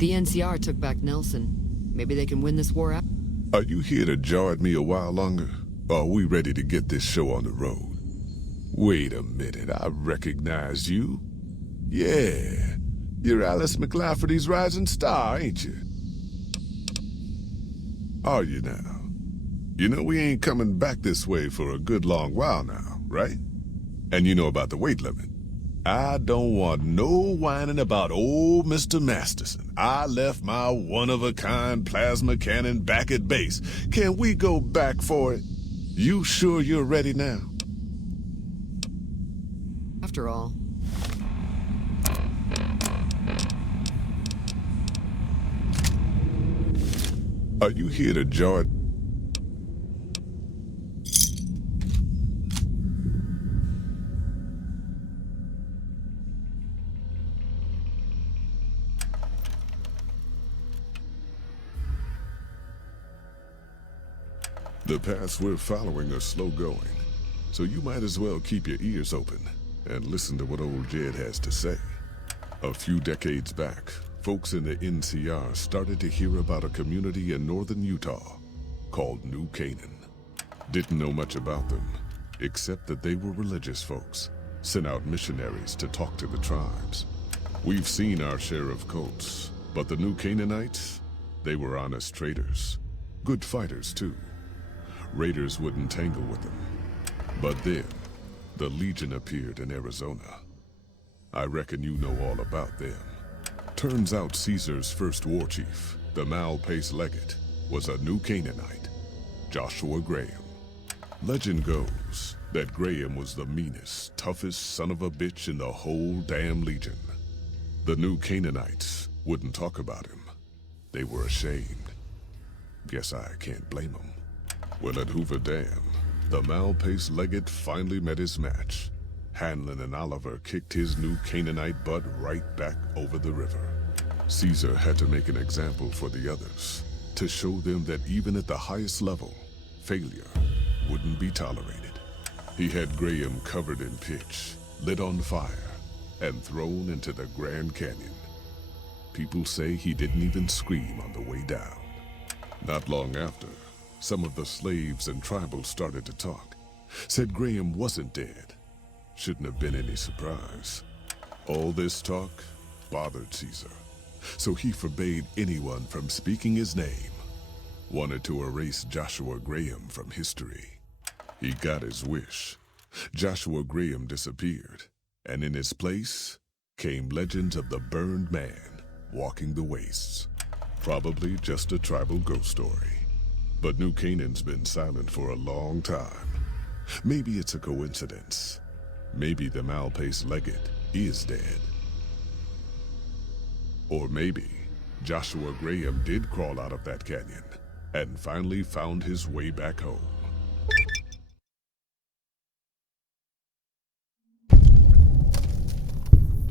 The NCR took back Nelson. Maybe they can win this war out. Are you here to jaw at me a while longer? Or are we ready to get this show on the road? Wait a minute, I recognize you. Yeah, you're Alice McLafferty's rising star, ain't you? Are you now? You know we ain't coming back this way for a good long while now, right? And you know about the weight limit. I don't want no whining about old Mr. Masterson. I left my one-of-a-kind plasma cannon back at base. Can we go back for it? You sure you're ready now? After all. Are you here to jaw it? The paths we're following are slow going, so you might as well keep your ears open and listen to what old Jed has to say. A few decades back, folks in the NCR started to hear about a community in northern Utah called New Canaan. Didn't know much about them, except that they were religious folks, sent out missionaries to talk to the tribes. We've seen our share of cults, but the New Canaanites, they were honest traders, good fighters too. Raiders wouldn't tangle with them. But then, the Legion appeared in Arizona. I reckon you know all about them. Turns out Caesar's first war chief, the Malpais Legate, was a New Canaanite, Joshua Graham. Legend goes that Graham was the meanest, toughest son of a bitch in the whole damn Legion. The New Canaanites wouldn't talk about him. They were ashamed. Guess I can't blame them. Well, at Hoover Dam, the Malpais Legate finally met his match. Hanlon and Oliver kicked his New Canaanite butt right back over the river. Caesar had to make an example for the others, to show them that even at the highest level, failure wouldn't be tolerated. He had Graham covered in pitch, lit on fire, and thrown into the Grand Canyon. People say he didn't even scream on the way down. Not long after, some of the slaves and tribals started to talk. Said Graham wasn't dead. Shouldn't have been any surprise. All this talk bothered Caesar, so he forbade anyone from speaking his name. Wanted to erase Joshua Graham from history. He got his wish. Joshua Graham disappeared, and in his place came legends of the burned man walking the wastes. Probably just a tribal ghost story. But New Canaan's been silent for a long time. Maybe it's a coincidence. Maybe the Malpais Legate is dead. Or maybe Joshua Graham did crawl out of that canyon and finally found his way back home.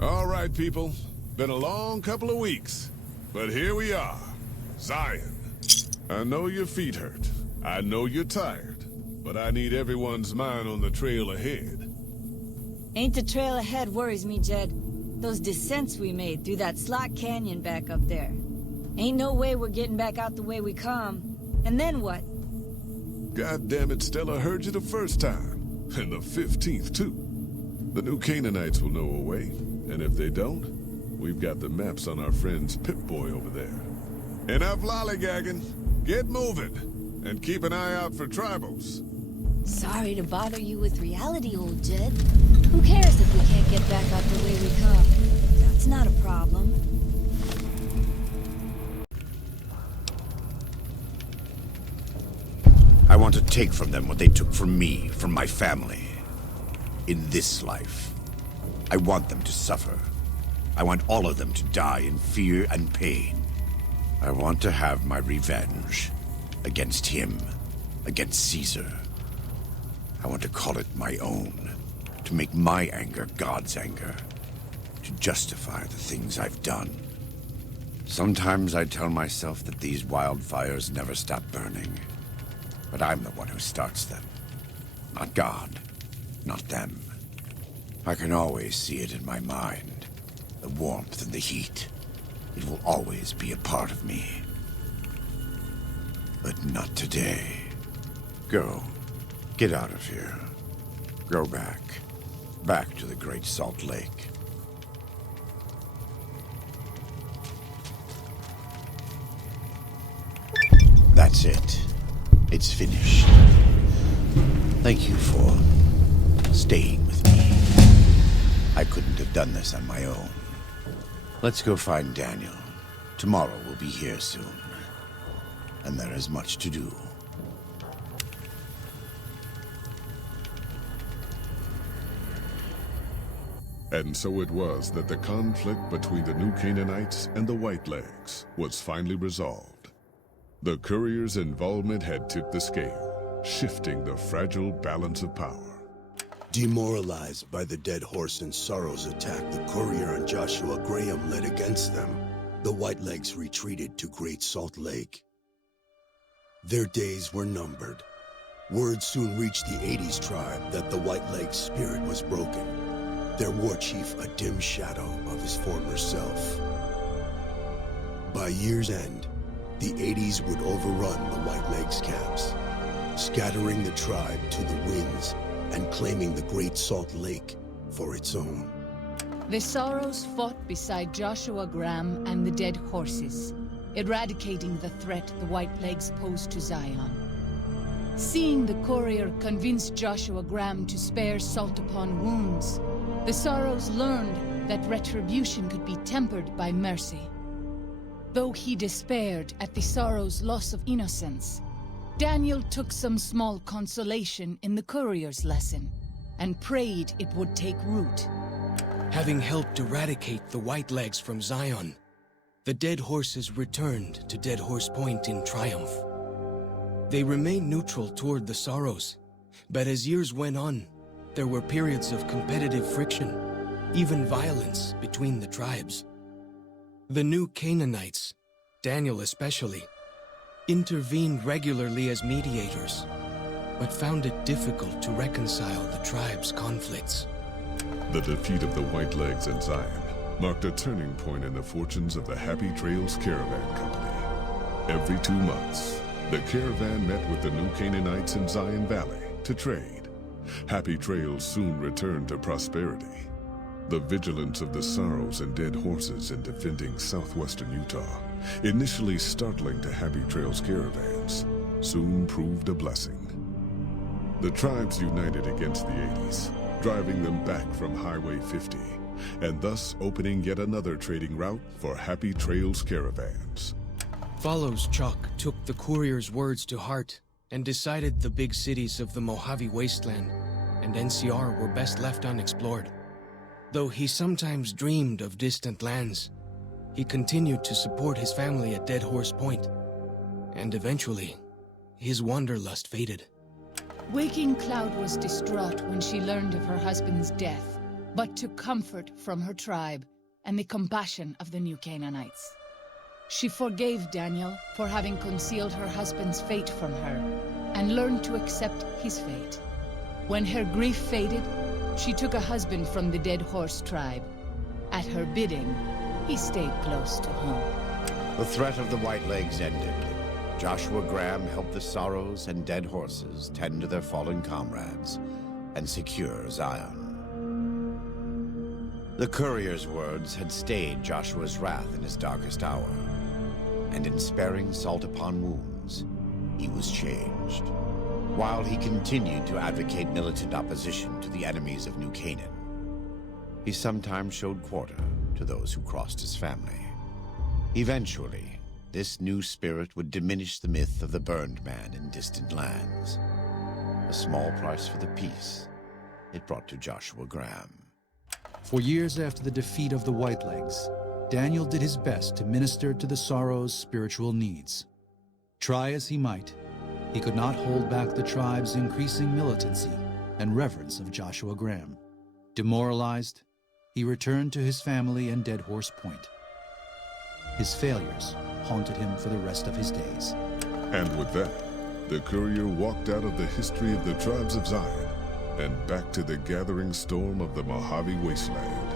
All right, people. Been a long couple of weeks, but here we are. Zion. I know your feet hurt. I know you're tired. But I need everyone's mind on the trail ahead. Ain't the trail ahead worries me, Jed. Those descents we made through that slot canyon back up there. Ain't no way we're getting back out the way we come. And then what? God damn it, Stella heard you the first time. And the 15th, too. The New Canaanites will know a way. And if they don't, we've got the maps on our friend's Pip-Boy over there. Enough lollygagging. Get moving. And keep an eye out for tribals. Sorry to bother you with reality, old Jed. Who cares if we can't get back out the way we come? That's not a problem. I want to take from them what they took from me, from my family. In this life. I want them to suffer. I want all of them to die in fear and pain. I want to have my revenge. Against him. Against Caesar. I want to call it my own. To make my anger God's anger. To justify the things I've done. Sometimes I tell myself that these wildfires never stop burning. But I'm the one who starts them. Not God. Not them. I can always see it in my mind. The warmth and the heat. It will always be a part of me. But not today. Go. Get out of here. Go back. Back to the Great Salt Lake. That's it. It's finished. Thank you for staying with me. I couldn't have done this on my own. Let's go find Daniel. Tomorrow we'll be here soon. And there is much to do. And so it was that the conflict between the New Canaanites and the Whitelegs was finally resolved. The courier's involvement had tipped the scale, shifting the fragile balance of power. Demoralized by the Dead Horse and Sorrow's attack the courier and Joshua Graham led against them, the Whitelegs retreated to Great Salt Lake. Their days were numbered. Word soon reached the 80s tribe that the Whitelegs' spirit was broken, their war chief a dim shadow of his former self. By year's end, the 80s would overrun the Whitelegs' camps, scattering the tribe to the winds and claiming the Great Salt Lake for its own. The Sorrows fought beside Joshua Graham and the Dead Horses, eradicating the threat the Whitelegs posed to Zion. Seeing the courier convince Joshua Graham to spare Salt upon wounds, the Sorrows learned that retribution could be tempered by mercy. Though he despaired at the Sorrows' loss of innocence, Daniel took some small consolation in the courier's lesson, and prayed it would take root. Having helped eradicate the Whitelegs from Zion, the Dead Horses returned to Dead Horse Point in triumph. They remained neutral toward the Sorrows, but as years went on, there were periods of competitive friction, even violence between the tribes. The New Canaanites, Daniel especially, intervened regularly as mediators, but found it difficult to reconcile the tribe's conflicts. The defeat of the Whitelegs in Zion marked a turning point in the fortunes of the Happy Trails Caravan Company. Every 2 months, the caravan met with the New Canaanites in Zion Valley to trade. Happy Trails soon returned to prosperity. The vigilance of the Sorrows and Dead Horses in defending southwestern Utah, initially startling to Happy Trails caravans, soon proved a blessing. The tribes united against the 80s, driving them back from Highway 50, and thus opening yet another trading route for Happy Trails caravans. Follows Chuck took the courier's words to heart and decided the big cities of the Mojave Wasteland and NCR were best left unexplored. Though he sometimes dreamed of distant lands, he continued to support his family at Dead Horse Point, and eventually, his wanderlust faded. Waking Cloud was distraught when she learned of her husband's death, but took comfort from her tribe and the compassion of the New Canaanites. She forgave Daniel for having concealed her husband's fate from her, and learned to accept his fate. When her grief faded, she took a husband from the Dead Horse tribe. At her bidding, he stayed close to home. The threat of the Whitelegs ended. Joshua Graham helped the Sorrows and Dead Horses tend to their fallen comrades and secure Zion. The courier's words had stayed Joshua's wrath in his darkest hour, and in sparing Salt upon wounds, he was changed. While he continued to advocate militant opposition to the enemies of New Canaan, he sometimes showed quarter to those who crossed his family. Eventually, this new spirit would diminish the myth of the burned man in distant lands. A small price for the peace it brought to Joshua Graham. For years after the defeat of the Whitelegs, Daniel did his best to minister to the Sorrows' spiritual needs. Try as he might, he could not hold back the tribe's increasing militancy and reverence of Joshua Graham. Demoralized, he returned to his family in Dead Horse Point. His failures haunted him for the rest of his days. And with that, the courier walked out of the history of the tribes of Zion and back to the gathering storm of the Mojave Wasteland.